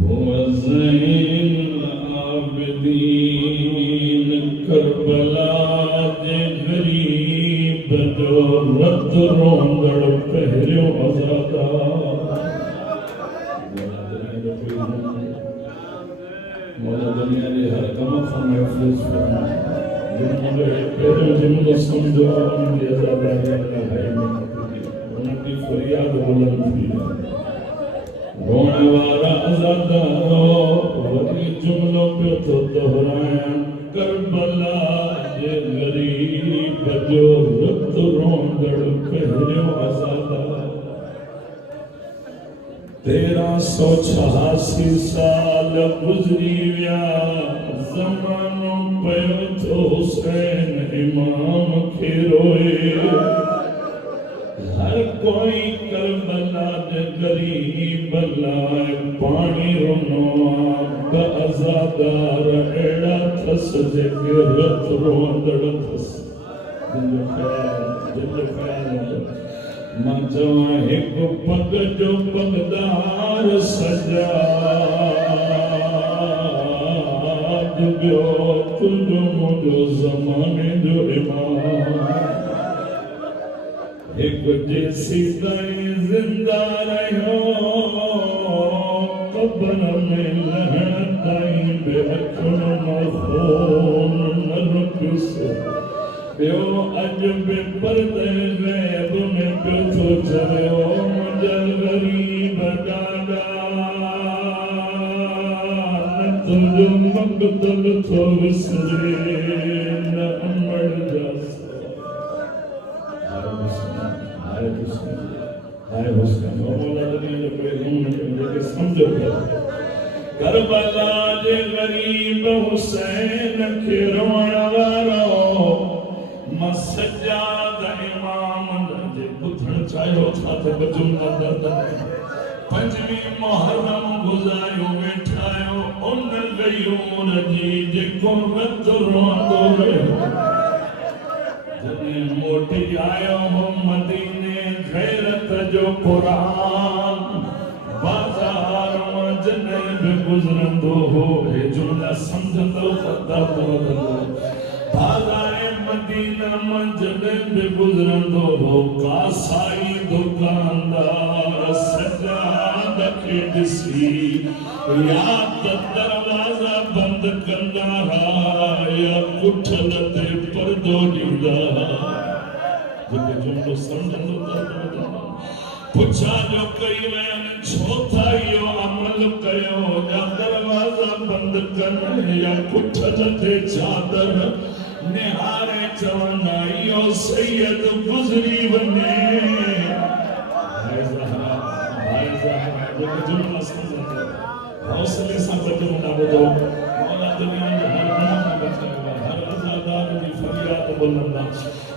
Hussain Abidin Karbala जे गरीब जो रत रोंदड़ पहरियो आजादा मौला दुनिया के हर कम से महफूज फरमा जिन्होंने पहरियो जिम्मो समझो उनकी आजादा है उनकी फरियाद बुलंद थी रोने वाला अज़ादारो वही जुमलों पे तो दोहराया करबला जे गरीब जो रत रोंदड़ पहरियो आज़ादा 1386 साल गुजरी विया ज़मानो पयो तो हुसैन इमाम खे रोए हर कोई करबला दे गरीब लाए पानी रोनो बअज़ादार एड़ा थस जे रत रोंदड़ थस दिल ख्याल मां चवां हिक पग जो पगदार सजाद ॿियो तुंहिंजो मुंहिंजो ज़माने जो इमाम एक जैसी ताईं जिंदा रहो कब्र में लहण ताईं बेअखुन खून न रुकियो ॿियो अॼु बि पर्दे ग़ैब में पियो थो चयो मुंहिंजा ग़रीब ॾाॾा न तुंहिंजो मक़दल थो विसरे न अमड़ जा हाय हुसैन मौला दुनिया जो पैगंबर जेके समझो करबला जे गरीब हुसैन खे रोअण वारो मां सजाद इमाम जे ॿुधण चाहियो था त जुमला दर्द पंजवीं मुहर्रम गुज़ारियो वेठायो उन गयूर जी जेको रत रोंदो रहियो जॾहिं मोटी आयो हो मदीने गैरत जो क़ुरान बाज़ार मां जॾहिं बि गुज़रंदो हो हे जुमला सम्झंदो त दर्द वधंदो बाज़ार मदीना मां जॾहिं बि गुज़रंदो हो कासाई दुकानदार सजाद खे ॾिसी या त दरवाज़ा बंदि कंदा हा या कुठल ते पर्दो ॾींदा जेके जुमलो सम्झंदो पुछा जो कई वञनि छो था इहो अमल कयो या दरवाज़ा बंदि कनि या कुठल ते चादर निहारे चवंदा इहो सैयद गुज़री वञे हाय ज़हरा जेके जुमला सम्झंदो हौसले सां गॾु हूंदा ॿुधो मौला दुनिया जे हर कम में बचायो हर अज़ादार जी फरियाद बुलंद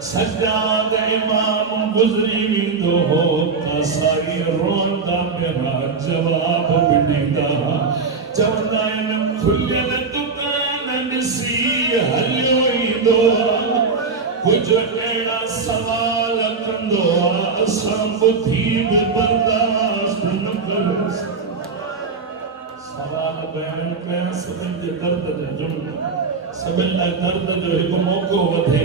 सजाद इमाम गुज़री वेंदो हो कासाई रोंदा पिया जवाब बि ॾींदा चवंदा आहिनि खुलियल दुकान ॾिसी हलियो ईंदो कुझु अहिड़ा सवाल कंदो असां ॿुधी बि बर्दाश्त न करे सवाल बयान कया सभिनि जे दर्द जा जुमला सभिनि लाइ दर्द जो हिकु मौक़ो वधे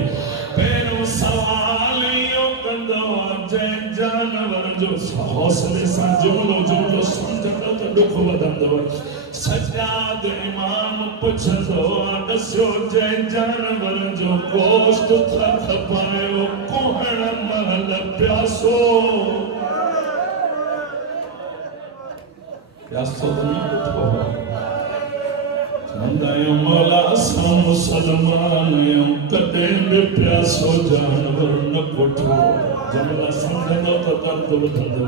पहिरियों सवाल इहो कंदो जंहिं जानवर जो हौसले सां जुमलो सम्झंदो त ॾुख वधंदो सजाद इमाम पुछंदो ॾिसो जंहिं जानवर जो गोश्त था खपायो कोहण महल प्यासो प्यासो त न ॾिठो चवंदा मौला असां मुसलमान आहियूं कॾहिं बि प्यासो जानवर न कोठो जुमला सम्झंदो त दर्द वधंदो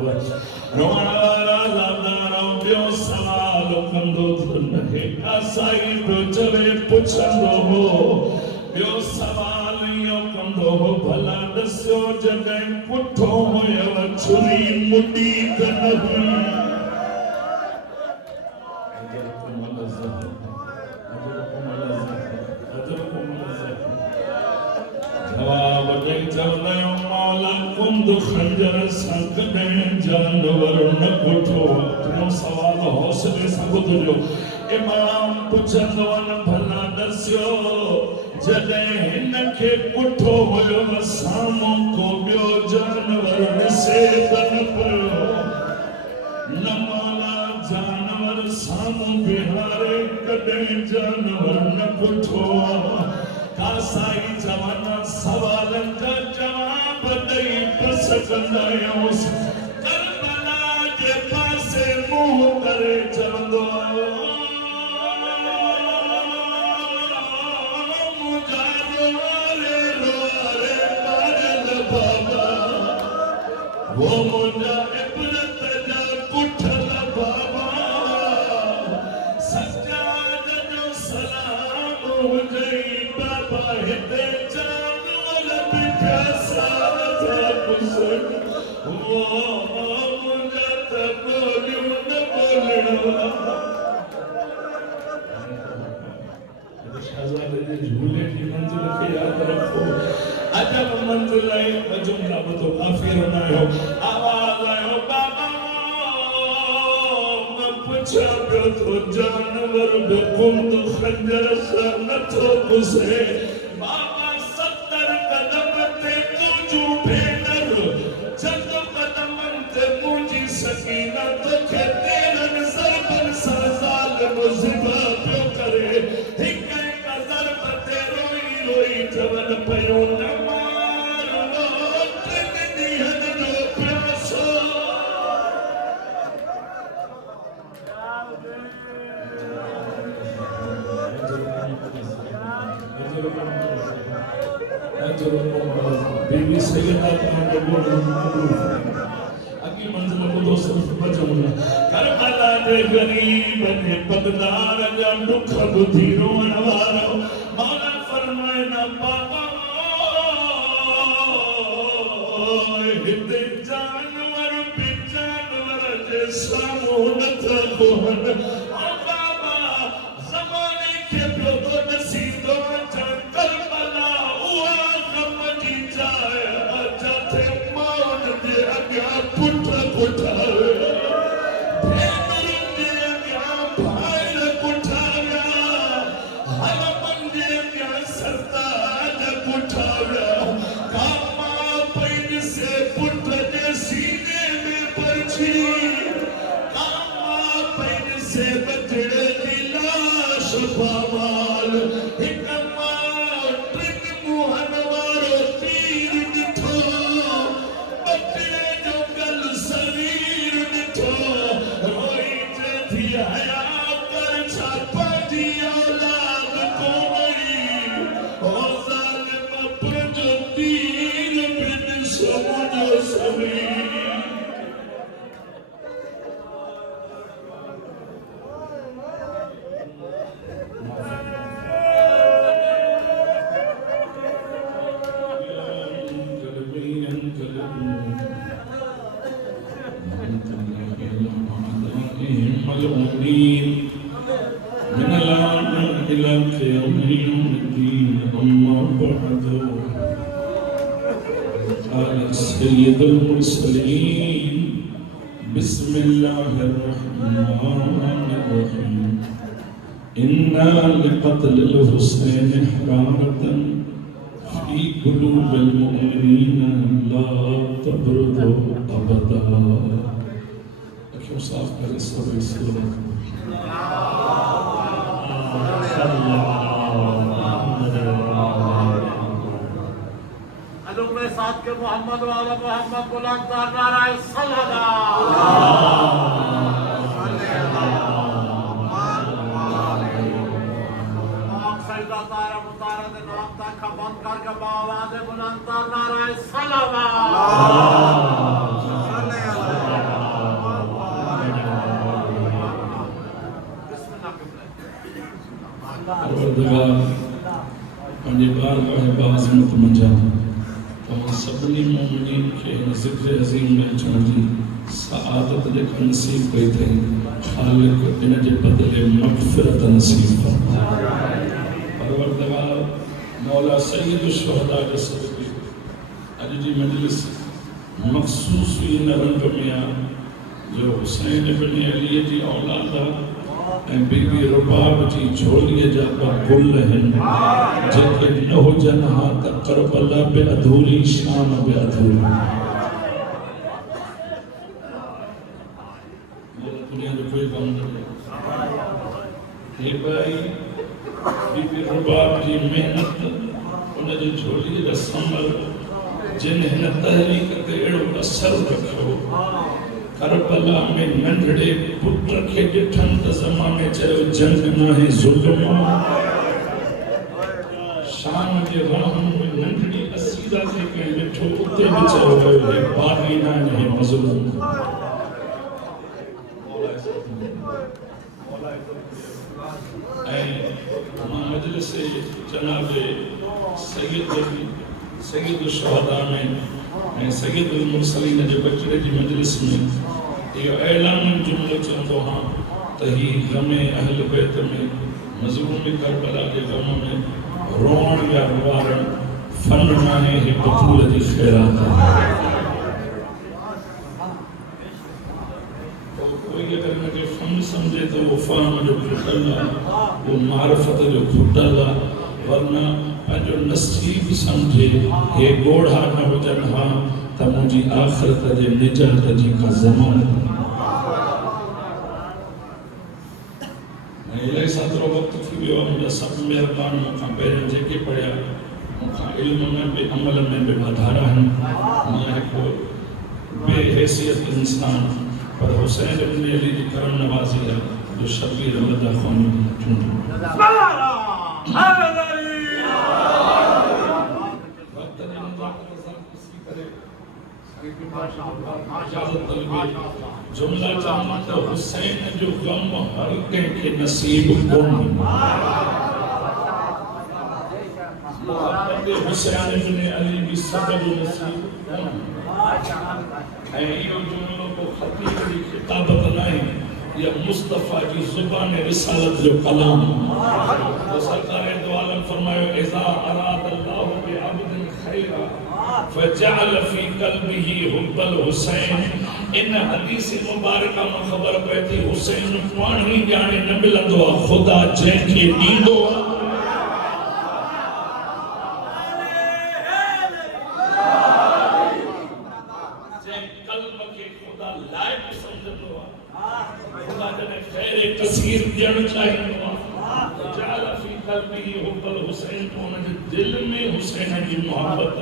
रोअण वारा लादारो ॿियो सवाल कंदो त न हे कासाई पियो चवे पुछंदो हो ॿियो सवाल इहो कंदो हो भला ॾिसो जॾहिं पुठो हुयव छुरी मुॾी त न हुई जवाब ॾेई चवंदा मौला बेकुम दो खंजर संकने जानवर न कोठो तुम सवाल हौसले सबुत जो इमाम पुछंदो न भला दस्यो जदे इनके कुठो होयो सामो को बियो जानवर दिसे तन पियो न माला जानवर सामो बिहारे कदे जानवर न कुठो कासाई जवाना सवालन का जवाब दई पस कंदायोस करबला जे पासे मुंह करे चंदो वो मुंजा इबरत जा कुठल बाबा सज्जाद जो सलाम हुजई बाबा हिते जानवर बिठा साजा कुसन वो मुंजा त बोलियो न बोलणो शहजादे जे झूले की मंजिल के याद रखो अजब मंजिल है जुमला तो काफिर ना हो आवाज आयो बाबा मैं पूछा तो जानवर बेकुम तो खंजर सा न तो घुसे बाबा 70 कदम ते तुझू भेनर चंद कदम ते मुझी सकीना तो के तेरन सरबन सरसाल मुझिबा पियो करे हिक का ज़रब ते रोई रोई जवन पयो न बेबी सैयदा का बोल अगी मंजिल को तो सिर्फ बचूंगा करबला दे गरीब ने पगदार जा दुख बुद्धि रोण वारो मौला फरमाए ना बाबा हिते जानवर भी जानवर जे सामो न कोहन ओ बाबा ज़माने के पियो तो नसीब करबला उहा गम जी जाए जाते मौन जे अॻियां पुट पुठाया भेनरुनि जे अॻियां भाइर पुठाया हलमनि जे अॻियां सरताज पुठाया कामा पैन से पुट जे सीने में परछी कामा पैन से बचड़े की लाश पामाल हिक मां टिक मुहन वारो तीर ॾिठो बचड़े जो गल शरीर ॾिठो रोई जे थी हया कर छा पंहिंजी औलाद कोई ओ ज़ालिम पंहिंजो तीर बि ॾिसो मुंहिंजो शरीर سيد المرسلين بسم الله الرحمن الرحيم إنا لقتل الحسين حرارة في قلوب المؤمنين لا تبردوا أبدا أكيد صاف على الصلاة والسلام साथ के मोहम्मद वाला मोहम्मद बुलंद नाराए सल्लल्लाहु सजदा तारा मुतारा दे नाम तक बंद करके आवाज़ बुलंद नाराए सभिनी मोमिनीन खे ज़िक्र अज़ीम में अचण जी सआदत जेका नसीब कई अथई ख़ालिक़ इन जे बदिले मग़फ़िरत नसीब फरमाए। परवरदिगार मौला सय्यद शुहदा जे सदक़े अॼु जी मजलिस मखसूस इन रंग में आ जो हुसैन इब्न अली जी औलाद ऐं बीबी रुबाब जी झोलीअ जा गुल आहिनि जेके न हुजनि हा त करबला बि अधूरी शाम बि अधूरी दुनिया जो कोई कम न हे भाई बीबी रुबाब जी मेहनत उन जी झोलीअ जा संभल जिन हिन तहरीक ते अहिड़ो असर रखियो करबला में नंढड़े पुट खे ॾिठनि त ज़माने चयो जंग नाहे ज़ुल्म शाम जे राहनि में नंढड़ी असीरा खे कंहिं ॾिठो उते बि चयो वियो हे बाग़ी न आहिनि हे मज़लूम ऐं मां मजलिस जनाबे सैयद शुहदा में ऐं सैयदुल मुरसलीन जे बचड़े जी मजलिस में इहो ऐलान जुमिलो चवंदो हा त ही गमे अहल बैत में मज़लूम करबला जे गम में रोअण या रुवारण फन नाहे हे बतूल जी ख़ैरात कोई अगर हिनखे फन सम्झे त उहो फ़हम जो खुटल आहे उहो मारिफत जो खुटल आहे वरना पंहिंजो नसीब सम्झे हे ॻोढ़ा न हुजनि हा त मुंहिंजी आख़िरत जे निजात जी का ज़मानत इलाही सातरो वक़्तु थी वियो आहे मुंहिंजा सभु महिरबान मूंखां पहिरियों जेके पढ़िया मूंखां इल्म में बि अमल में बि वधारा आहिनि मां हिकु बेहैसियत इंसान पर हुसैन इब्न अली जी करम नवाज़ी आहे जो शबीर रज़ा ख़ान चूंडियो जुमला चवंदा त हुसैन जो गम हर कंहिंखे नसीब कोन्हे हुसैन इब्न अली बि सबब नसीब ऐं इहो जुमिलो को ख़तीब जी किताबत न आहे या मुस्तफ़ा जी ज़ुबान रिसालत जो कलाम तो सरकार दो आलम फरमायो इज़ा अराद अल्लाह बि अब्दिन खैरा फजअल फी क़ल्बिही हुब्बल हुसैन इन हदीस मुबारक में खबर पए थी हुसैन पाण ई ॼाणे न मिलंदो आहे ख़ुदा जंहिंखे ॾींदो आहे जंहिं क़ल्ब खे ख़ुदा लाइक़ सम्झंदो आहे ख़ुदा जॾहिं ख़ैर कसीर ॾियणु चाहींदो आहे जअल फी क़ल्बिही हुब्बल हुसैन तो हुन जे दिल में हुसैन जी मोहब्बत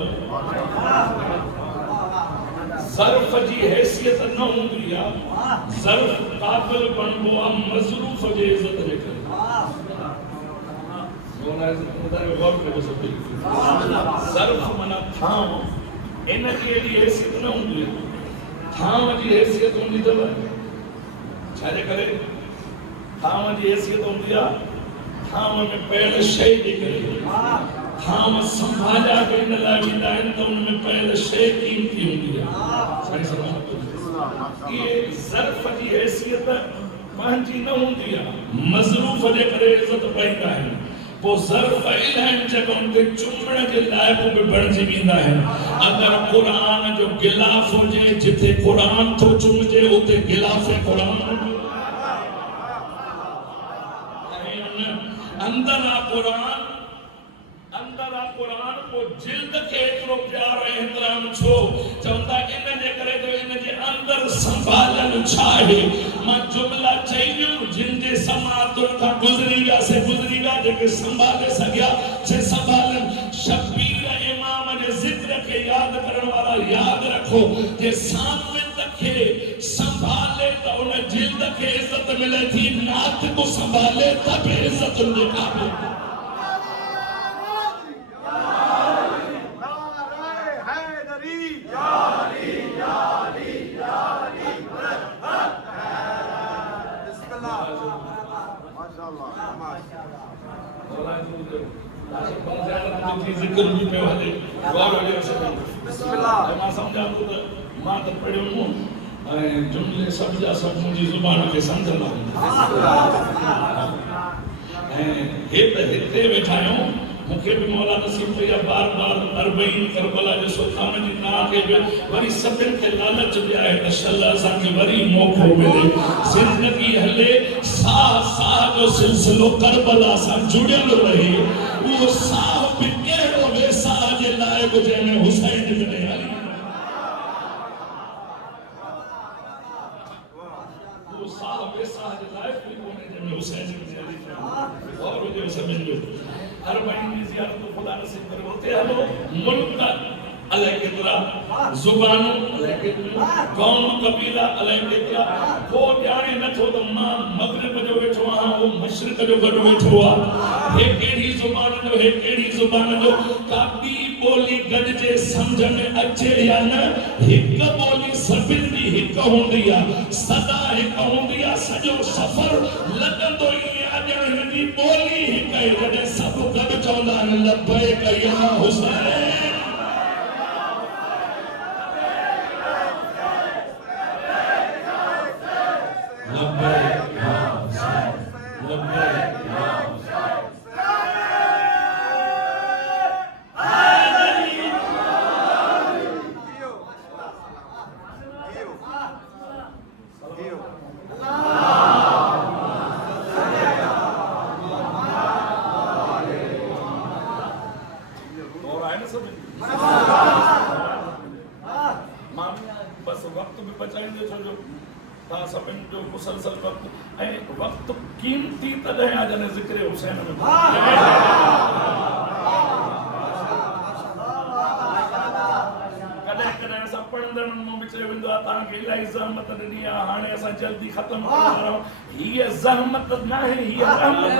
ज़र्फ़ जी हैसियत न हूंदी आहे ज़र्फ़ क़ाबिल बणबो आहे मज़रूफ़ जे इज़त जे करे ज़र्फ़ माना थाम इन जी एॾी हैसियत न हूंदी आहे थाम जी हैसियत हूंदी अथव छाजे करे थाम जी हैसियत हूंदी आहे थाम में पयल शइ जे करे थाम संभालिया बि इन लाइ वेंदा आहिनि त उन में पयल शइ क़ीमती हूंदी आहे इहे ज़र्फ़ जी हैसियत पंहिंजी न हूंदी आहे मज़रूफ़ जे करे इज़त पाईंदा आहिनि पोइ ज़र्फ़ इलाही जॻहुनि ते चुमण जे लाइक़ बि बणिजी वेंदा आहिनि अगरि क़ुरान जो गिलाफ़ हुजे जिथे क़ुरान थो चुमजे उते गिलाफ़ क़ुरान अंदर आ कुरान को जिल्द के एतिरो प्यार ऐं एहतराम छो चवंदा इन जे करे तो इन जे अंदर संभालण छा आहे मां जुमला चई वियुमि जिन जे समातुर खां गुज़री विया जेके संभाले सघिया से संभालन शबीर इमाम जे ज़िक्र खे यादि करण वारा यादि रखो जे सामवित खे संभाले त उन जिल्द खे इज़त मिले थी नात को संभाले तब इज़त उनजे क़ाबिल जिक्र भी पे वाले गौर वाले से बिस्मिल्लाह मां समझा तो मां तो पढ़ियो हूं जुमले सब जा सब मुंहिंजी ज़ुबान खे सम्झंदा ऐं हिते वेठा आहियूं मूंखे भी मौला नसीब कई बार बार अरबईन करबला जो सुल्तान जी ना के वरी सभिनि खे लालच दिया है इंशाअल्लाह असांखे वरी मौको मिले जिंदगी हले साह साह जो सिलसिलो करबला सां जुड़ियल रहे वो साह भी कहिड़ो वेसाह जे लाइक़ जंहिंमें हुसैन इब्न अली वो साह वेसाह जे लाइक़ भी कोन्हे जंहिंमें हुसैन इब्न अली और हुजे सभिनि जो हर महीने ज़ियारत खुदा नसीब करे होते हलो मुल्क अलग केतरा जुबान अलग केतरा कौम कबीला अलग केतरा वो जाने न थो त मां मगरिब जो वेठो आहां वो मशरिक जो गॾु वेठो आ हे केड़ी जुबान जो हे केड़ी जुबान जो का ॿी ॿोली गॾिजे सम्झ में अचे या न हिक ॿोली सभिनि जी हिक हूंदी आ सदा हिक हूंदी आ सॼो सफ़र लॻंदो ई आ ॼण हिनजी ॿोली हिक आहे जॾहिं सभु गॾु चवंदा आहिनि लबैक या हुसैन बस वक्त भी बचाइंदे छो सभिनि जो मुसलसल वक्त ऐं वक्त कीमती तॾहिं आहे जॾहिं ज़िक्र हुसैन में कॾहिं कॾहिं असां पढ़ंदड़नि मां बि चयो वेंदो आहे तव्हांखे इलाही ज़हमत ॾिनी आहे हाणे असां जल्दी ख़तमु करण वारा हीअ ज़हमत न आहे हीअ रहमत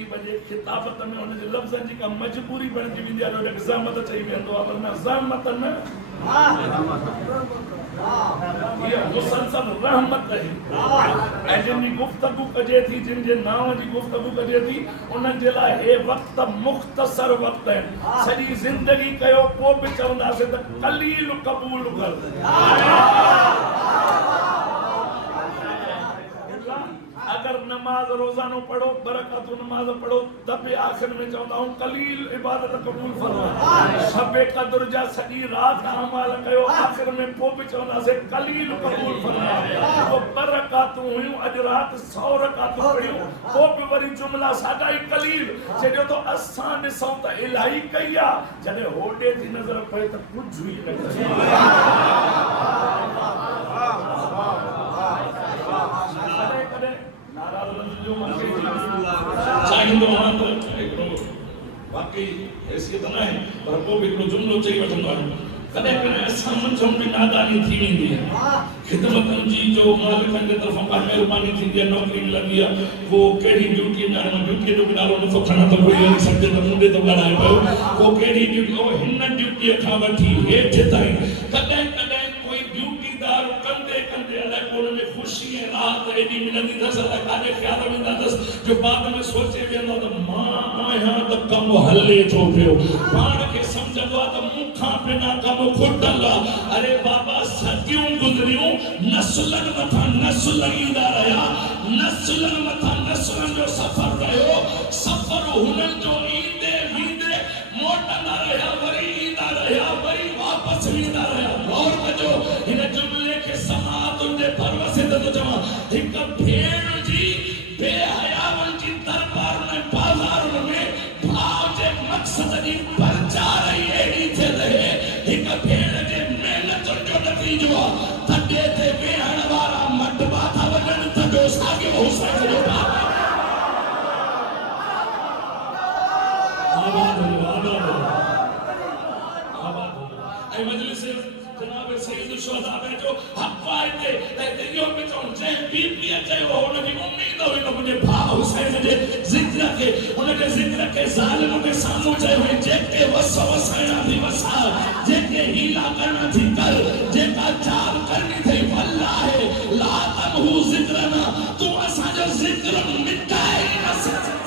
ई किताबत में उन जे लफ्ज़नि जी का मजबूरी बणिजी वेंदी आहे जो ज़हमत चई वेंदो आहे वरना ज़हमत न ये मुसलसल रहमत है ऐं जिन जी गुफ्तगू कजे थी जिन जे नाम जी गुफ्तगू कजे थी उन जे लाइ हे वक्त मुख्तसर वक्त है सॼी ज़िंदगी कयो पोइ बि चवंदासीं त कलील क़बूल कर अगर नमाज रोजानो पढ़ो बरकत नमाज पढ़ो तब आखिर में चवंदा हूं कलील इबादत कबूल फरमा शबे कद्र जा सॼी रात अमाल कयो आखिर में पोइ बि चवंदा से कलील कबूल फरमा वो बरकतूं हुयूं अॼु रात 100 रकातूं पढ़ियूं पोइ बि वरी जुमला साॻा ई कलील जॾहिं तो असां ॾिसूं त इलाही कई आहे जॾहिं होॾे थी नज़र पए त कुझु ई न कॾहिं चाहिंदो आहियां त हिकिड़ो वाकई हैसियत न आहे पर पोइ बि हिकिड़ो जुमिलो चई वठंदो आहियां कॾहिं कॾहिं असां मुंझ में नादानी थी वेंदी आहे ख़िदमतनि जी जो मालिकनि जे तरफ़ां का महिरबानी थींदी आहे नौकिरी लॻी आहे को कहिड़ी ड्यूटी में हाणे ड्यूटीअ जो बि नालो नथो खणां त कोई वञी सघे त मुंडे थो ॻाल्हाए पियो को कहिड़ी ड्यूटी हिन ड्यूटीअ खां वठी हेठि ताईं कॾहिं कॾहिं कोई ड्यूटीदार कंदे कंदे अलाए कोन में ख़ुशी ऐं राहत एॾी मिलंदी अथसि अलाए काॾे ख़्याल में ईंदा अथसि जो बाद में सोचे वेंदो त मां आहियां त कमु हले थो पियो पाण खे सम्झंदो आहे त मूंखां बिना कमु खुटल आहे अरे बाबा सदियूं गुज़रियूं नस्लनि मथां नस्ल ईंदा रहिया नस्लनि मथां नस्लनि जो सफ़र रहियो सफ़र हुननि जो ईंदे वेंदे मोटंदा रहिया वरी ईंदा रहिया वरी वापसि वेंदा रहिया गौर कजो हिन जुमिले खे समातुनि जे भरवसे ते थो चवां हिकु भेण जी बेहयावनि जी दरबार में बाज़ारुनि में भाव जे मक़सद जी प्रचार ई अहिड़ी थी रहे हिकु भेण जे महिनतुनि जो नतीजो आहे थधे ते वेहण वारा मटबा था वञनि थधो साॻियो हुसैन जो मजलिस जनाब सईद शुहदा बैठो हक़ आहे ते इहो बि चवनि जंहिं बीबीअ चयो हुनजी उम्मीद हुई त मुंहिंजे भाउ हुसैन जे ज़िक्र खे ज़ालिम खे साम्हूं चयो हुई जेके वस वसाइणा थी वसा जेके हीला करणा थी कर जेका चाल करणी थी वल्लाह ला तमहू ज़िक्रना तूं असांजो ज़िक्र मिटाए न सघे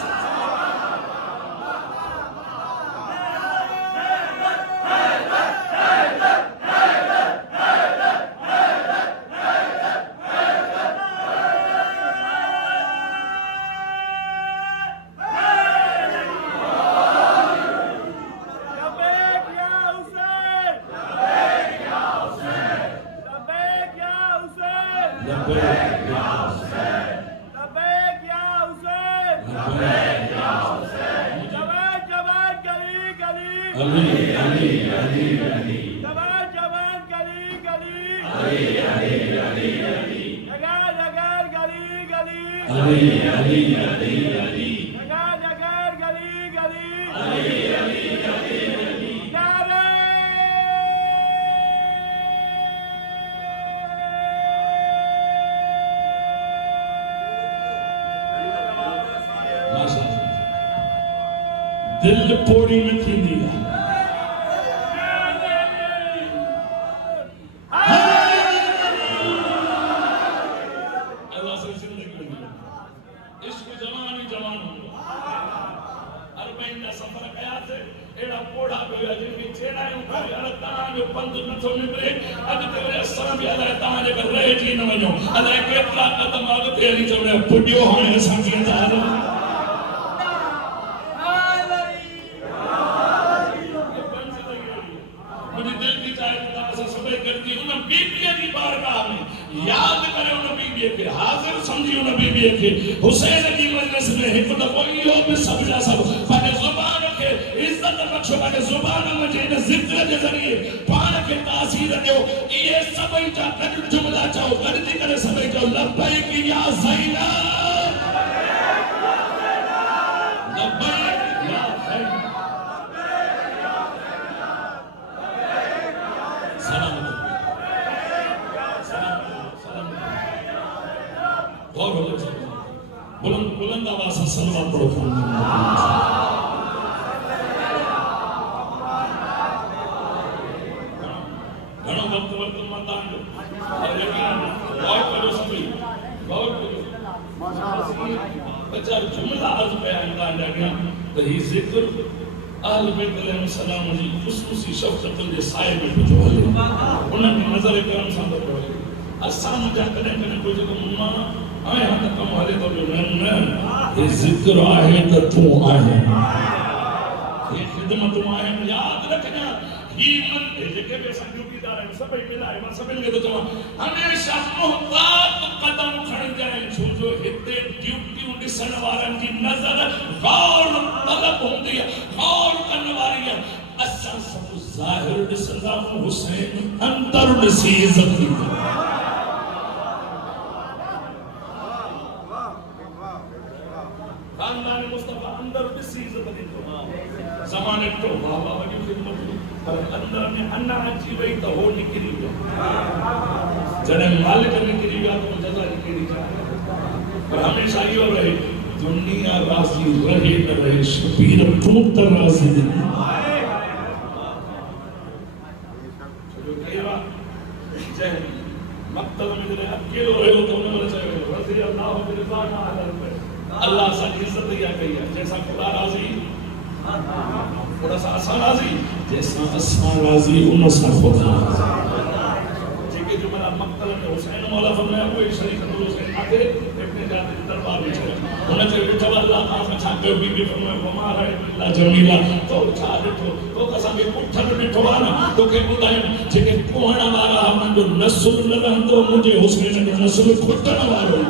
लब्बैक या हुसैन, लब्बैक या हुसैन, लब्बैक या हुसैन, जवान जवान गली गली, अली अली अली अली, जवान जवान गली गली, अली अली अली अली, जगह जगह गली गली, अली अली अली अली, जगह जगह गली गली, अली अली अली अली, नारे माशाअल्लाह दिल पोड़ी न थींदी आहे। अल्लाह से जिंदगी मिली इश्क जवान ही जवान हूंदो अरबईन जा सफ़र कयासीं अहिड़ा पोड़ा बि हुया जिनखे चेड़ायूं पिया अरे तव्हांजो पंधु नथो निकिरे अॻिते वरी असां बि अलाए तव्हां जेकर रहिजी न वञो अलाए केतिरा क़दम अॻिते हली चवणो पुॼियो हाणे असां कीअं था हलूं। मुझे दिल की चाहे खुदा से सबे करती उन बीबीअ जी बारगाह में याद करे उन बीबीअ खे हाज़िर समझी उन बीबीअ खे हुसैन जी मजलिस में हिकु दफ़ो इहो बि सभु जा सभु पंहिंजे ज़ुबान खे इज़त बख़्शो पंहिंजे ज़ुबान में हिन ज़िक्र जे ज़रिए पाण खे तासीर ॾियो इहे सभई जा गॾु जुमिला चओ गॾिजी करे सभई चओ लब्बैक या ज़ैनब लब्बैक या ज़ैनब सलाम गौर हो जाए बुलंद बुलंद आवाज से सलवात पढ़ो घणो वक्त वर्तमान जो और यकीन गौर करो सभी गौर करो बच्चा जुमला अर्ज बयान कर गया तो ही जिक्र आल बैत अलैहिस्सलाम जी खुशूसी शफ़क़त जे साए में पियो हले उन्हनि जी नज़र करम सां पियो हले असां जा कॾहिं कॾहिं कोई जेको मुन्ना आए हथ कम हले तो न ये जिक्र आहे त तूं आहे ये खिदमत आहे याद रखना ही मन जेके बि असां ड्यूटीदार आहियूं सभई मिलाए मां सभिनि खे थो चवां हमेशह मुहतात क़दम खणंदा आहिनि छो जो हिते ड्यूटियूं ॾिसण वारनि जी नज़र गौर तलब हूंदी आहे गौर करण वारी आहे असां सभु ज़ाहिर ॾिसंदा हुसैन अंदर ॾिसी इज़त ॾींदा खानदान मुस्तफा अंदर ॾिसी इज़त ॾींदो ज़माने तो बाबा वॾी ख़िदमत पर अंदर में अन्ना अची वई त हो निकिरी वियो जॾहिं मालिक निकिरी विया त जज़ा निकिरी जाए पर हमेशह इहो रहे दुनिया राज़ी रहे न रहे शबीर तूं त राज़ी जो कहिड़ा जंहिं मक़तल में जॾहिं अकेलो रहियो त उन महिल चयो रज़ी अल्लाह बिरिज़ा न अल्लाह सां इज़त इहा कई आहे जंहिंसां ख़ुदा राज़ी उन सां असां राज़ी जंहिंसां असां राज़ी उन सां ख़ुदा जेके जुमला मक़तल में हुसैन मौला फरमाया उहे शरीक हुसैन आखे इब्न जाबिर दरबार में चयो हुन चयो ॾिठो अल्लाह तव्हां छा कयो बीबी फरमायो बमार आहे अल्लाह जमीला तो छा ॾिठो तो असांखे पुठल ॾिठो आहे न तोखे ॿुधायूं जेके पोहण वारा हुननि जो नसुल न रहंदो मुंहिंजे हुसैन जो नसुल खुटण वारो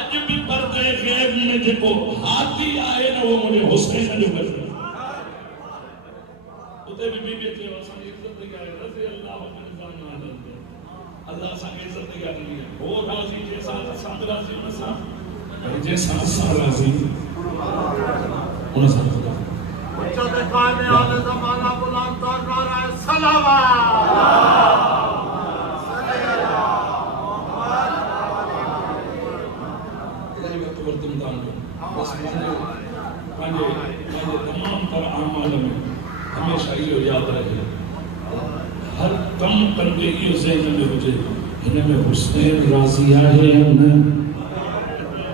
अॼु बि पर्दे ग़ैब में जेको हाथी आहे न उहो मुंहिंजे हुसैन जो नसुल उते भी बीबी चयो असांजी इज़त कई आहे रज़ी अल्लाह अल्लाह असांखे इज़त कई आहे हो राज़ी जंहिंसां असां बि राज़ी हुन सां जंहिंसां असां राज़ी हुन सां बच्चों के कायमे आले ज़माना बुलंद और नारा सलावत इलाही वक्त वर्तमान में बस पंहिंजे तमाम तर अमाल में हमेशा इहो यादि रहे हर कम कंदे इहो ज़हन में हुजे हिन में हुसैन राज़ी आहे या न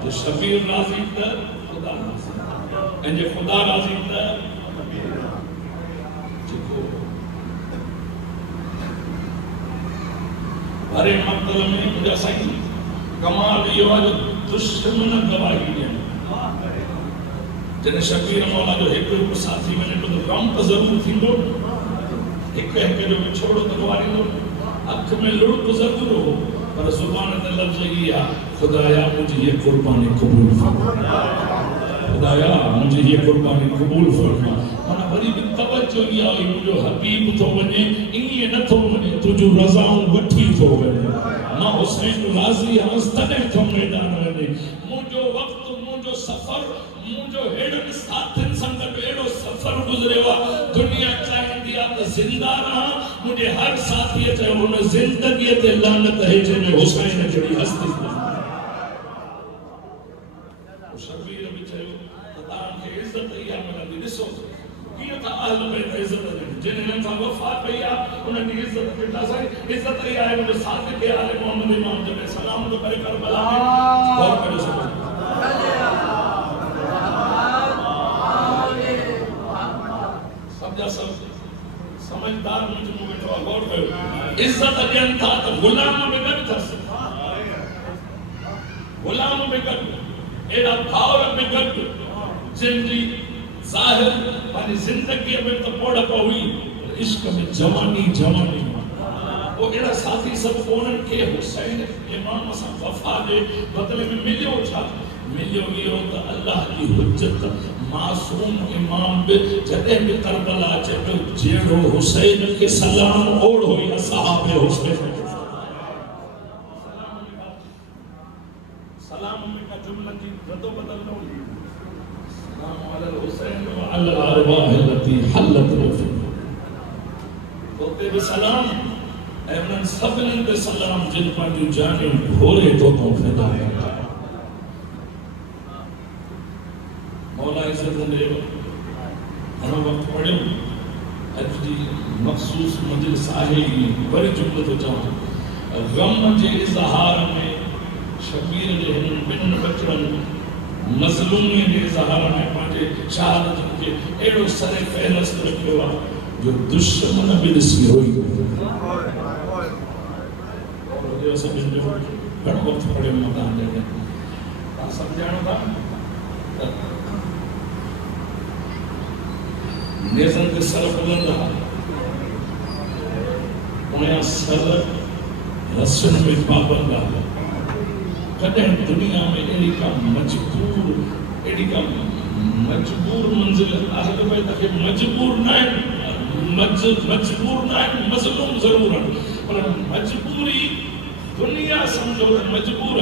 जो शबीर राज़ी त ख़ुदा राज़ी ऐं जे ख़ुदा राज़ी त जेको हरे मक़तल में मुंहिंजा साईं कमाल इहो आहे जो दुश्मन गवाही ॾियनि जॾहिं शबीर मौला जो हिकु हिकु साथी वञे थो त गम त ज़रूरु थींदो हिकु हिकु जो विछोड़ो त गुआरींदो अख में लुढ़क जरूर हो पर जुबान ते लफ्ज़ ये खुदाया मुझे ये कुर्बानी कबूल फरमा, खुदाया मुझे ये कुर्बानी कबूल फरमा। माना वरी भी तवज्जो ये आई मुझो हबीब तो वने इनी न तो वने तुजो रज़ाऊं वठी तो वने मां हुसैन राज़ी हंस तने तो मैदान वने मुझो वक्त मुझो सफर मुझो हेडन साथन संगत एडो सफर गुजरेवा दुनिया चाहंदी आ त जिंदा रहा मुझे हर साथी ते उन जिंदगी ते लानत है जने हुसैन जड़ी हस्ती शबीर भी चयो तता के इज्जत या मिलंदी ॾिसो कीअं त अहल बैत इज्जत ॾिनी जिन हिननि सां वफ़ा कई आहे उन्हनि जी इज्जत ॾिना साईं इज्जत इहा आहे मुंहिंजे सादिक़ आले मोहम्मद इमाम जॾहिं सलाम थो करे करबला में गौर करियो सब जा सब समझदार मुझ में बैठो गौर कयो इज्जत ॾियनि था त गुलाम में गॾु अथसि गुलाम में गॾु एड़ा भावर में गॾु जिनकी ज़ाहिर पंहिंजी ज़िंदगीअ में त पोड़प हुई इश्क में जवानी जवानी वो एड़ा साथी सब कोन्हनि खे हुसैन इमाम सां वफ़ा जे बदले में मिलियो छा मिलियो इहो त अल्लाह जी हुज्जत मासूम इमाम बि जॾहिं बि करबला अचे पियो जहिड़ो हुसैन खे सलाम ओढ़ो ई असहाब हुसैन सलाम में का जुमला की रदो बदल न हुई सलाम अलल हुसैन व अलल अरवाह लती हलत रफी तोते भी सलाम एमन सबन ते सलाम जिन पांजू जाने घोरे तो फिदा मौला इज्जत ने हर वक्त पढ़ो अज जी मखसूस मजलिस आहे वरी जुमलो तो चाहूं गम जे इज़हार में शबीर जे हिन बिन बचड़नि मज़लूमी जे इज़हार में पंहिंजे शहादत खे अहिड़ो सरे फ़हरिस्त रखियो आहे जो दुश्मन बि ॾिसी रोई जो सभिनि जो घणो वक़्तु पढ़ियो मां तव्हां ॾे तव्हां सभु ॼाणो था त नेज़नि ते सर बुलंद आहे उन सर रस्सियुनि में पाबंद आहे कदें दुनिया में एड़ी का मजबूर मंजिल अहल बैत के मजबूर ना मजलूम जरूर पर मजबूरी दुनिया समझो मजबूर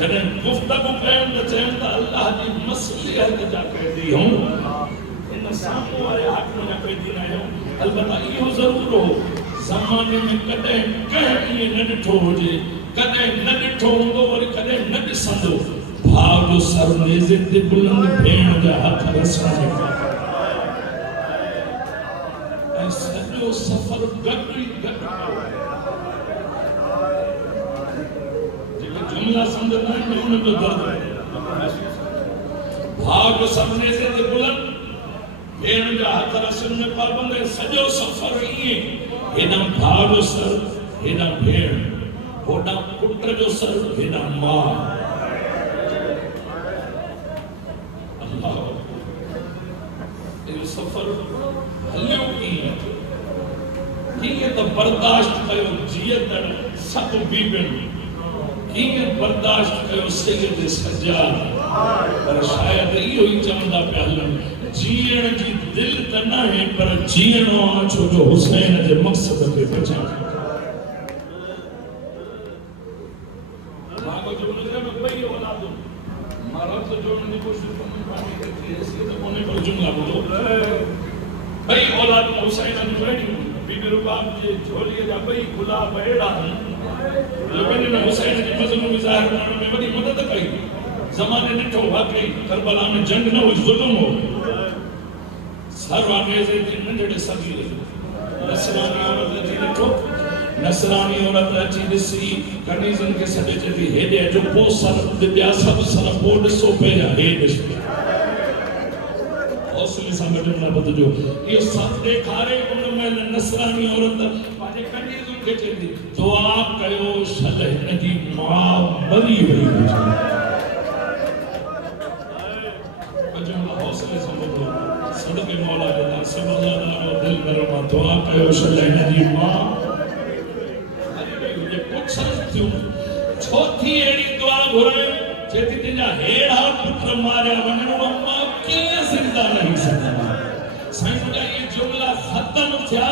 जॾहिं गुफ्तगू कयूं त चयूं त अल्लाह जी मसलियत जा कैदी हूं इन साम्हूं वारे हाकिम जा कैदी न आहियूं अलबत्ता इहो ज़रूर हो ज़माने में कदें कंहिं ईअं न ॾिठो हुजे कदें न ॾिठो हूंदो वरी कदें न ॾिसंदो भाउ जो सर नेज़े ते बुलंद भेण जा हथ रसण में ऐं सॼो सफ़र गॾु ई गॾु जेके जुमला सम्झंदा आहिनि उन्हनि जो दर्द भाउ जो सर नेज़े ते बुलंद भेण जा हथ रसण में पाबंद सॼो सफ़र ईअं हेॾां भाउ जो सर हेॾां भेण होॾां पुट जो सर हेॾां मां अल्लाह इहो सफ़र हलियो कीअं त बर्दाश्त कयो जीअतड़ सभु बीबियुनि कीअं बर्दाश्त कयो सैयद सज्जाद पर शायदि इहो ई चवंदा पिया हलनि जीअण जी दिलि त न आहे पर जीअणो आहे छो जो हुसैन जे मक़सद खे पहुचाइणो बई औलाद हुसैन जी वेठियूं बीबी रुबाब जे झोलीअ जा बई गुलाब अहिड़ा लेकिन इन हुसैन जी मज़लूमी ज़ाहिर करण में वॾी मदद कई ज़माने ॾिठो वाकई करबला में जंग न हुई ज़ुल्म हो सर वाक़े जे नंढड़े सगीर नसरानी औरत अची ॾिठो नसरानी औरत अची ॾिसी कनीज़नि खे सॾे चए थी हेॾे अचो पोइ सर ॿिया सभु सर पोइ ॾिसो पहिरियां हे ॾिसो हौसले सां गॾु न ॿुधिजो इहो सभु ॾेखारे उन महिल नसरानी औरत पंहिंजे कनीज़ुनि खे चए थी दुआ कयो शल हिन जी मां मरी वई हुजे हौसले सां ॿुधो सदके मौला जो दिल नरम दुआ कयो शल हिन जी मां थियूं चौथी अहिड़ी दुआ घुराए जेकी तुंहिंजा हेड़ा पुट मारिया वञण मां कीअं ज़िंदा रही सघां साईं मुंहिंजा इहे जुमला ख़तम थिया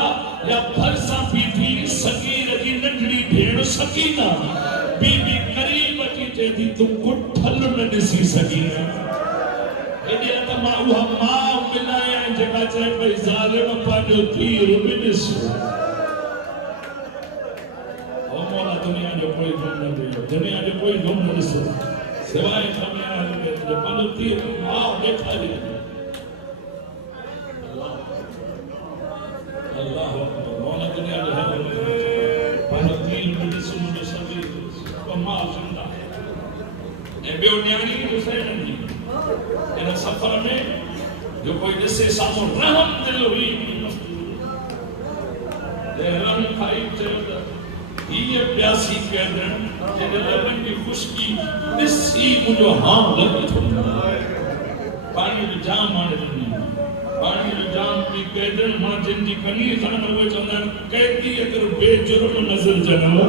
या भरिसां बीठी सगीर जी नंढड़ी भेण सकीना बीबी करीम अची चए थी तूं कुठल न ॾिसी सघी हेॾे त मां उहा माउ मिलायां जेका चए पई ज़ालिम पंहिंजो धीउ बि ॾिस ओ मौला दुनिया जो कोई गुम न ॾियो दुनिया जो कोई गुम न ॾिसो सिवाय कमयाब में जो पंहिंजो धीउ माउ ॾेखारी अल्लाह मौला दुनिया जो हर पंहिंजो धीउ बि ॾिस मुंहिंजो सभी को माउ ज़िंदा ऐं ॿियो न्याणी हुसैन जी इन सफ़र में जो कोई ॾिसे साम्हूं रहम दिल हुई रहम खाई चयो त हीअ प्यासी कैदन जॾहिं लबनि जी खुशकी ॾिसी मुंहिंजो हां लॻी थो पाणी जो जाम हाणे ॾिनी पाणी जो जाम पी कैदन मां जिन जी कनीज़ आहिनि उहे चवंदा आहिनि कैदी अगरि बेजुर्म नज़र जनो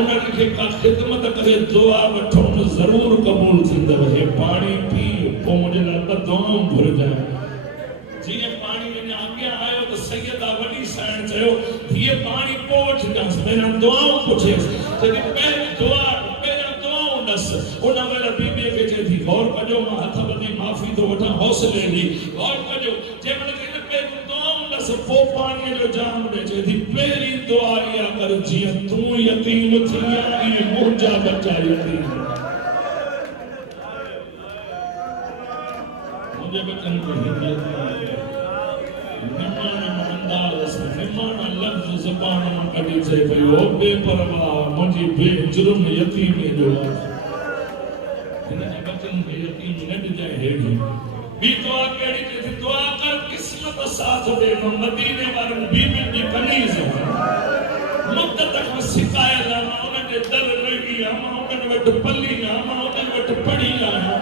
उन्हनि खे का ख़िदमत करे दुआ वठो न ज़रूरु क़बूल थींदव हे पाणी पी पोइ मुंहिंजे लाइ ॿ दुआऊं घुरजांइ जीअं पाणी अञा अॻियां आयो त सैयदा वॾी साइण चयो हीअ पाणी पोइ वठजांसि पहिरियां दुआऊं पुछेसि जॾहिं पहिरियों दुआऊं ॾस उन महिल बीबीअ खे चए थी गौर कजो मां हथ ॿधी माफ़ी थो वठां हौसले जी गौर कजो जंहिं महिल दुआऊं ॾस पोइ पाणीअ जो जाम ॾे चए थी पहिरीं दुआ इहा कर जीअं तूं यतीम थी ऐं मुंहिंजा बच्चा यतीम मुंहिंजे बच्चनि खे हिदायत लफ़्ज़ ज़बान मां कढी चए पई ओ बेपरवाह मुंहिंजी बेजुर्म यतीम जो हिन जे बच्चनि खे यतीम न ॾिजांइ हेड़ी ॿी दुआ कहिड़ी चए थी दुआ कर क़िस्मत साथ ॾे मां मदीने वारनि बीबियुनि जी कनीज़ मुद्दत खां सिकायल आहियां मां उन्हनि जे दर लॻी आहियां मां उन्हनि वटि पली आहियां मां उन्हनि वटि पढ़ी आहियां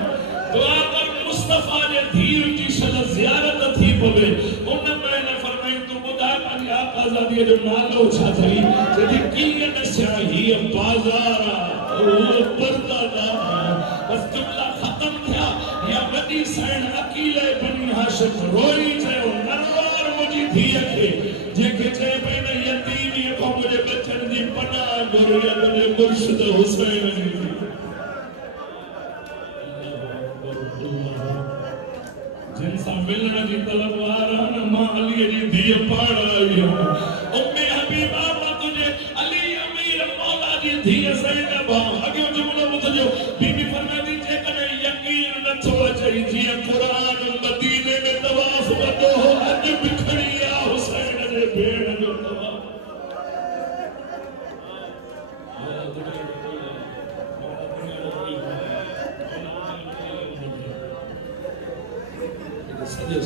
दुआ कर मुस्तफ़ा जे धीउ जी सल ज़ियारत थी पवे उन महिल फरमाई तूं ॿुधाए पंहिंजी आज़ादीअ जो नालो छा अथई जॾहिं कीअं ॾसिया हीअ बाज़ार आहे परदादार बस जुमला ख़तम थिया या वॾी साइण अकील बनी हाशिम रोई चयो नरवार मुंहिंजी धीअ खे जंहिंखे चए पई न यतीमीअ खां मुंहिंजे बचनि जी पनाह घुर या तुंहिंजे मुर्शिद हुसैन जी जिन सां मिलण जी तलब वारा न मां अलीअ जी धीअ पाण आई आहियां उम्मे हबीबा मां तुंहिंजे अली अमीर मौला जी धीअ ज़ैनब अॻियो जुमिलो ॿुधजो बीबी फरमाईंदी जेकॾहिं यकीन नथो अचे जीअं क़ुरान मदीने में तवाफ़ कंदो हो अॼु बि खणी आ हुसैन जे भेण जो तवाफ़ सॼे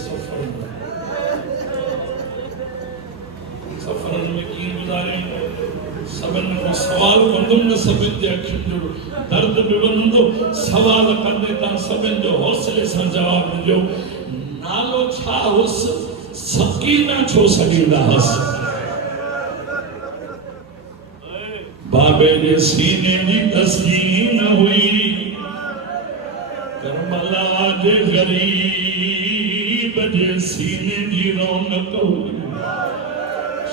सफ़रनि में कीअं गुज़ारे सभिनि खां सवाल कंदुमि न सभिनि जे अखियुनि जो दर्द बि वधंदो सवाल कंदे तव्हां सभिनि जो हौसले सां जवाबु ॾिजो नालो छा हुअसि सकीना छो सॾींदा हुअसि बाबे जे सीने जी तस्कीन हुई करबला जे गरीब जे सीने जी रौनक हुई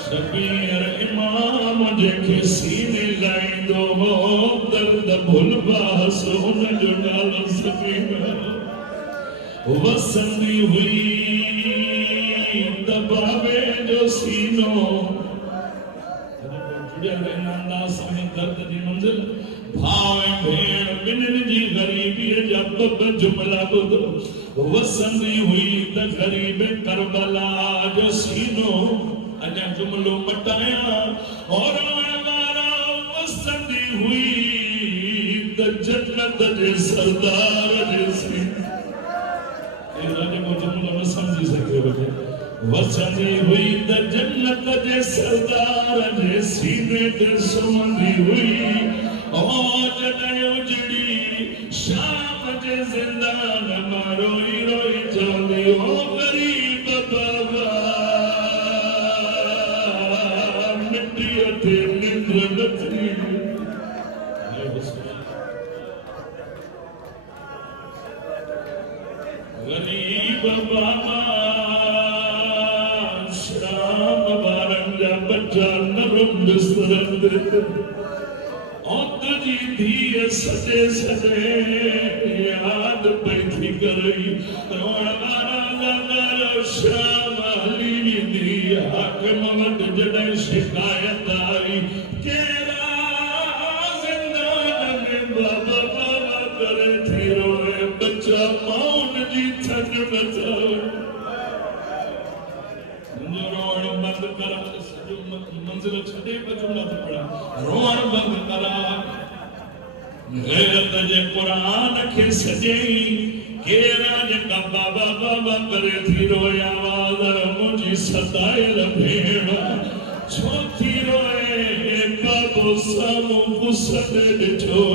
शबीर इमाम जेके सीने लाईंदो हो दर्द भुलबास हुन जो नालो शबीर वसंदी हुई दबावे जो सीनो जुड़ियल रहंदा साईं दर्द जी मंज़िल भाव भेण ॿिन्हिनि जी ग़रीबीअ जा ॿ जुमला ॿुधो वसंदी हुई त ग़रीब करबला जो सीनो अञा जुमलो मटाया और वारा वसंदी हुई त जन्नत जे सरदार जे सीने जेको जुमलो न सम्झी सघे वठे वसंदी हुई त जन्नत जे सरदार जे सीने ते सुम्हंदी हुई जॾहिं उजड़ी शाम जे ज़िंदान मां रोई रोई चवंदी हो ग़रीब बाबा मिटीअ ते निंड नथी गरीब बाबा श्याम बारंगा बच्चा नरम बिस्तर औत जी धी सजे सजे याद पैथी करई रोण वारा लगर श्याम हली दी हाकिम वट जॾहिं शिकायत आई केरा ज़िंदान में बाबा बाबा करे थी रोए बच्चा मौन जी थन बचाओ रोण बंद करा सॼो मंज़िल छॾे जुमला थो पढ़ा रोण बंद करा गैरत जे क़ुरान खे सॼई केरा जेका बाबा बाबा करे थी रोए आवाज़ मुंहिंजी सताइल भेण छो थी रोए बाबो साम्हूं पुसत ॾिठो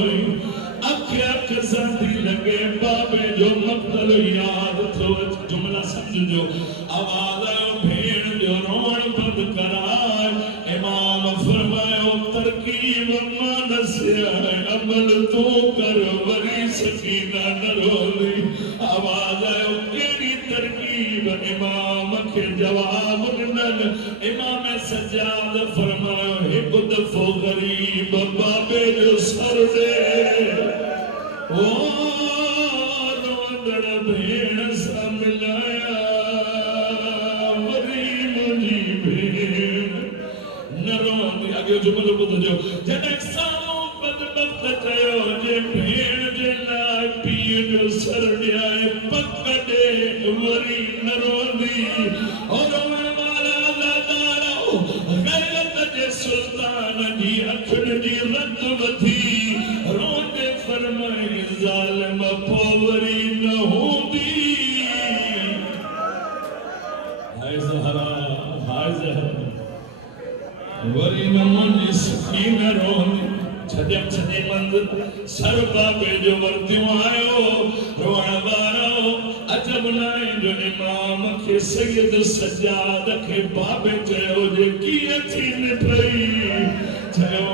अख सां थी लॻे बाबे जो मक़्तल यादि थो अचे जुमला सम्झजो आवाज़ भेण जो रोअण बंदि कराए इमाम फरमायो तरकीब मां नसिया अमल तूं कर वरी सकीना न रोली आवाज़ आयो कहिड़ी तरकीब इमाम खे जवाब ॾिननि इमाम सजाद फरमायो हिकु दफ़ो ग़रीब बाबे जो सर ॾे ओ रोंदड़ भेण सां मिलाया वरी मुंहिंजी भेण न रोंदी अॻियो जुमिलो ॿुधजो जॾहिं साम्हूं बदबख़्त चयो जे भेण जे लाइ पीउ जो सर ॾियाए पक ॾे वरी न रोंदी और रोअण वारा लादारो गैरत जे सुल्तान जी अखियुनि जी रत वधी रोंदे फरमाई ज़ालिम पोइ वरी न हूंदी हाय ज़हरा वरी न मुंहिंजी सखी न रोंदी छॾे मंद सर बाबे जो वर्तियो आयो रोअण वारो अजब नाहे जो इमाम खे सैयद सजाद खे बाबे चयो जे कीअं थी पई चयो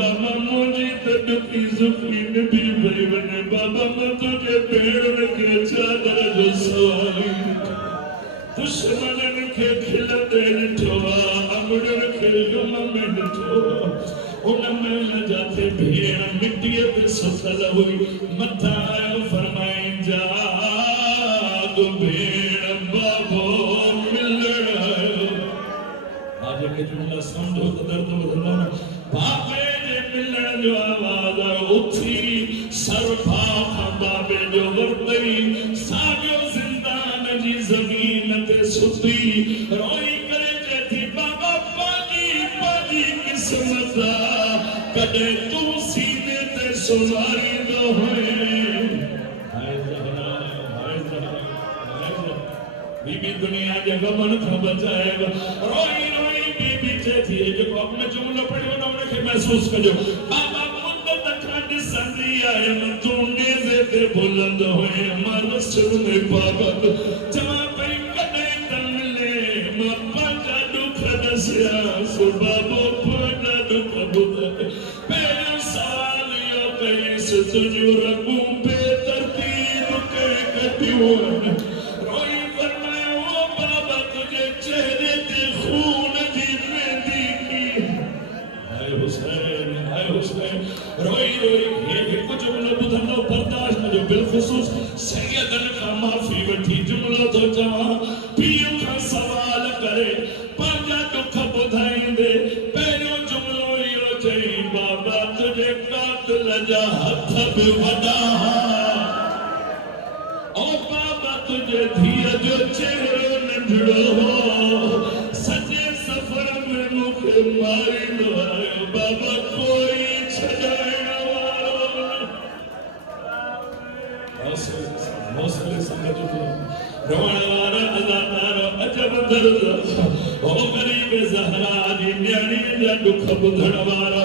बाबा मुंहिंजी त ॾुकी ज़ुकी निभी पई वञे बाबा मां तुंहिंजे भेणुनि खे चादर जो सवाल दुश्मननि खे खिलंदे ॾिठो अमड़नि खे ग़म में ॾिठो उन महिल जाते भेण मिटीअ ते सुतल हुई मथां आयो फरमाई जाग भेण बाबो मिलण आयो आज के जुमला समझो त दर्द वधंदो न बाबे जे मिलण जो आवाज़ आयो उथी सर भाउ खां बाबे जो वरतई साॻियो ज़िंदान जी ज़मीन ते सुती रोई करे चए थी बाबा पाजी किस्मत कॾहिं तूं सीने ते सुवारींदो हाय ज़हरा बीबी दुनिया जे गमन खां बचाए रोई रोई बीबी चए थी जेको अपने जुमलो पढ़ियो न उनखे महसूस कजो बाबा मुद्दत खां ॾिसंदी आयमि तूं नेज़े ते भुलंदो हुए मां रसूल में पाबंद चवां पई कॾहिं त मिले मां पंहिंजा ॾुख ॾसियासि बाबो पंहिंजा ॾुख ॿुधाए पहिरियों सवाल इहो कईसि तुंहिंजूं रॻूं बेतरतीब कंहिं कटियूं आहिनि रोई फरमायो बाबा तुंहिंजे चहिरे ते खून जी मेहंदी की हाय हुसैन रोई रोई हिकु जुमिलो ॿुधंदो बर्दाश्त कजो बिलख़ुसूस सैयदनि खां माफ़ी वठी जुमिलो थो चवां पीउ खां सवाल करे पंहिंजा दुख ॿुधाईंदे पहिरियों जुमिलो इहो चई बाबा तुंहिंजे कातिल जा हथ बि वॾा ओ बाबा तुंहिंजे धीअ जो चहिरो नंढड़ो हो सॼे सफ़र में मूंखे मारींदो आयो बाबा कोई छॾाइण वारो हौसले समझो रोअण वारा अदाकारो अजब दर्द ओ गरीब ज़हरा जी न्याणी जा ॾुख ॿुधण वारो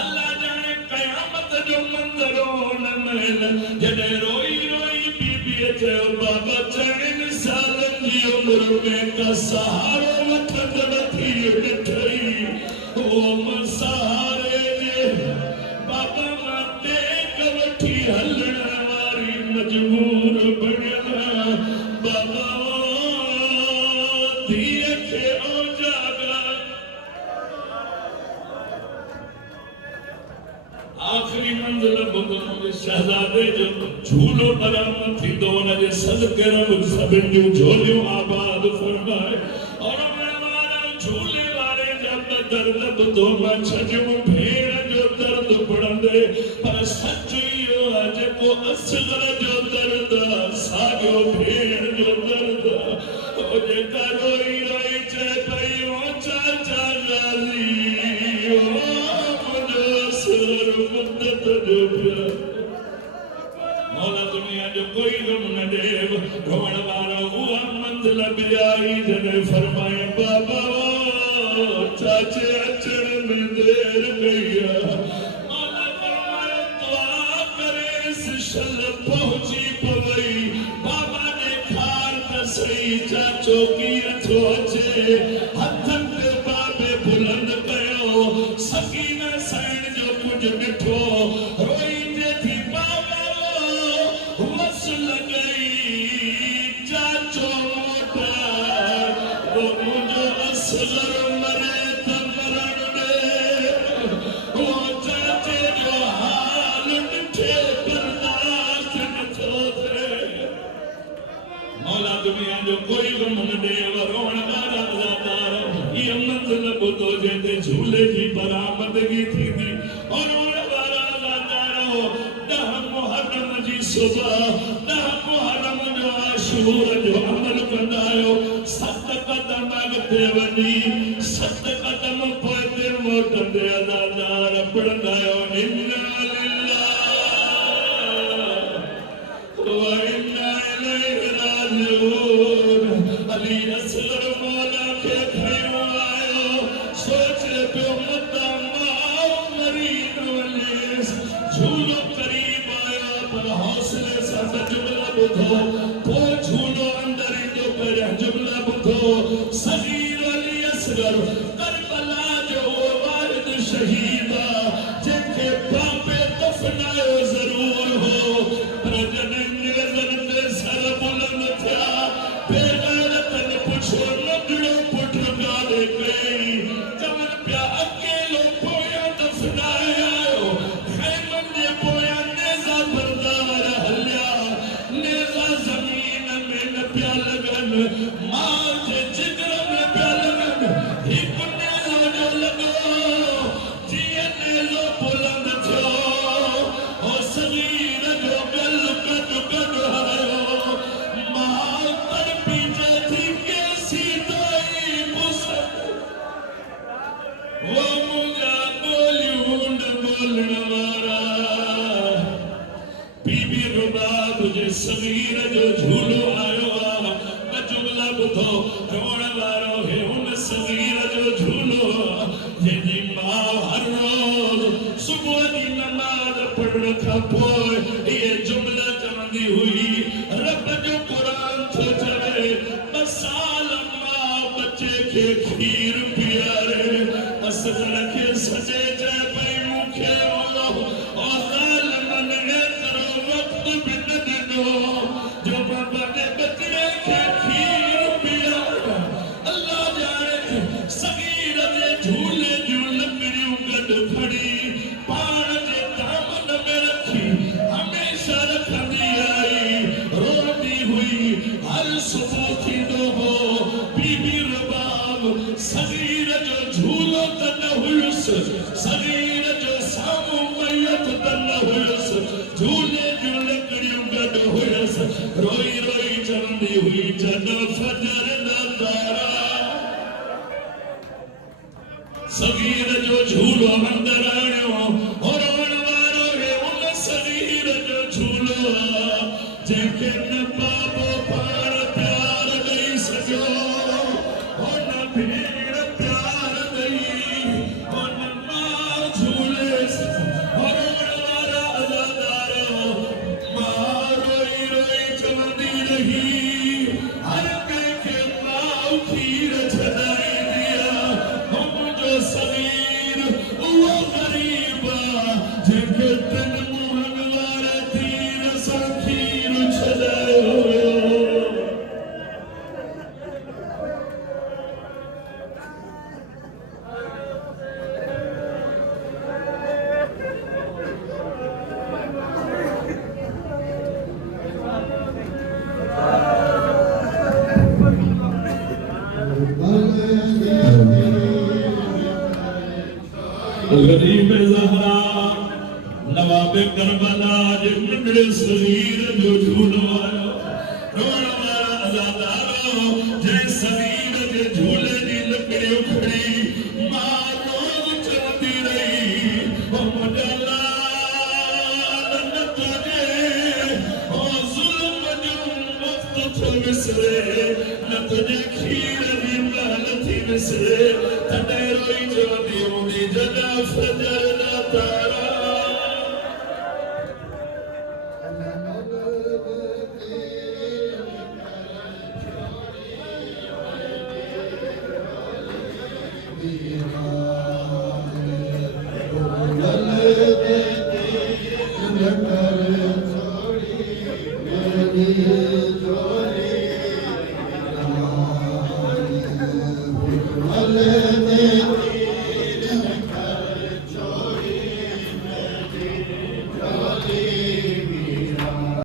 अल्लाह जाने क़यामत जो मंज़रो न महिल जॾहिं रोई रोई बीबीअ चयो बाबा 4 सालनि जी उमिरि में का सहारो वठंदड़ थी ॾिठई ओ सहारे जे बाबा मां आखिरी मंजिल बुधो शहजादे जो झूलो बरामद थी दो न जे सदके रब सभिन जो झोलियो आबाद फरमाए और हमारा झूले वाले जब दर्द बुधो न छजो भेड़ जो दर्द पड़ंदे पर सच्चियो आज को असगर जो दर्द सागो भेड़ जो दर्द ओ जे रोई रोई चे पई ओ चाचा गाली ओ मुद्दत जो प्यार मौला दुनिया जो कोई गम न देव रोवण वाला हुआ मंजिल बियाई जने फरमाए बाबा चाचे अचर में देर गया मौला फरमाए दुआ करे शल पहुंची पवई बाबा ने खार तसई चाचो की अथो अचे हथन पे बाबे बुलंद कयो सकीना सैन जो कुछ मिठो रोई जे थी बाबा मस लगई चाचो मोटा वो मुझो असगर मरे त मरण दे वो चाचे जो हाल मिठे बर्दाश्त न थो थे मौला दुनिया जो कोई गम न दे रोण वाला ज़ातार ये मंजिल बुधो जे झूले जी बरामदगी थी थी और रोण वाला ज़ातार दह मुहर्रम जी सुबह दह मुहर्रम जो आशूर जो अमल कंदायो सत कदम अॻिते वञी सत कदम पोइते मोटंदे ज़ातार पढ़ंदायो इन्ना अली असगर मौला के खयो आयो सोचे पियो मता मां मरी नवले झूलो करीब आयो पर हौसले सां जुमला बुधो पो झूलो अंदर जो कर जुमला बुधो सगीर अली असगर करबला जो वारिद शहीदा जेके बापे दफनायो जरूर हो पर जने निगज़न ते सर बुलंद थिया नगड़ो पुट गाले गई चमन पिया अकेलो पोया दफनायो खैमन जे पोया नेजा बरदार हलिया नेजा जमीन में न पिया लगन मां जे जिगर में पिया लगन हिक नेजो जो लगो जिए नेजो बुलंद थियो ओ सगीर जो गल कद कद आयो मां तड़पी थी वो मुझा गोलियूं बोलण वारा बीबी रुबाब जे सगीर जो झूलो आयो आ जुमला बुधो रोण वारो है उन सगीर जो झूलो जेदी मां हर रोज सुबह दी नमाज पढ़ण खां पोइ ये जुमला चवंदी हुई रब जो कुरान थो चवे बसाल मां बच्चे के खीर पियारे असगर के सजे जाए भाई मुखे ओ ज़ालिमन एतरो वक्त भी न ॾिनो जो बाबा ने बच्चे के खीर पियारा अल्लाह जाने सगीर जे झूले जूं लकड़ियूं गॾु खड़ी पाण जे दामन में रखी हमेशा रखंदी आई रोंदी हुई हर सुबुह थींदो हो बीबी रबाब सगीर जो झूलो त न हुयुसि सगीर जो साम्हूं मैयत त न हुयुसि झूले जूं लकड़ियूं गॾु हुयुसि रोई रोई चवंदी हुई जॾहिं फजर न तारा सगीर जो झूलो अंदर आयो और रोवण वारो हे उन सगीर जो झूलो जंहिंखे न बाबो पाण प्यार ॾेई सघियो हुन भेण प्यार ॾेई हुन मां झूले रोवण वारा अदादारो मां रोई रोई चवंदी रही हर कंहिंखे माउ खीर छॾाईंदी आहे मुंहिंजो सगीर उहो ते करबला जे नंढड़े शरीर जो झूलो आयो रोण वारा अज़ादारो जे शरीर जे झूले दी लकड़ी उखड़ी मां रोज चलती रही ओ मडला न तुझे ओ जुल्म जो वक्त थो विसरे न तुझे खीर दी महल थी विसरे तॾहिं रोई चवंदी हूंदी जॾहिं फजर न तारा Hallelujah.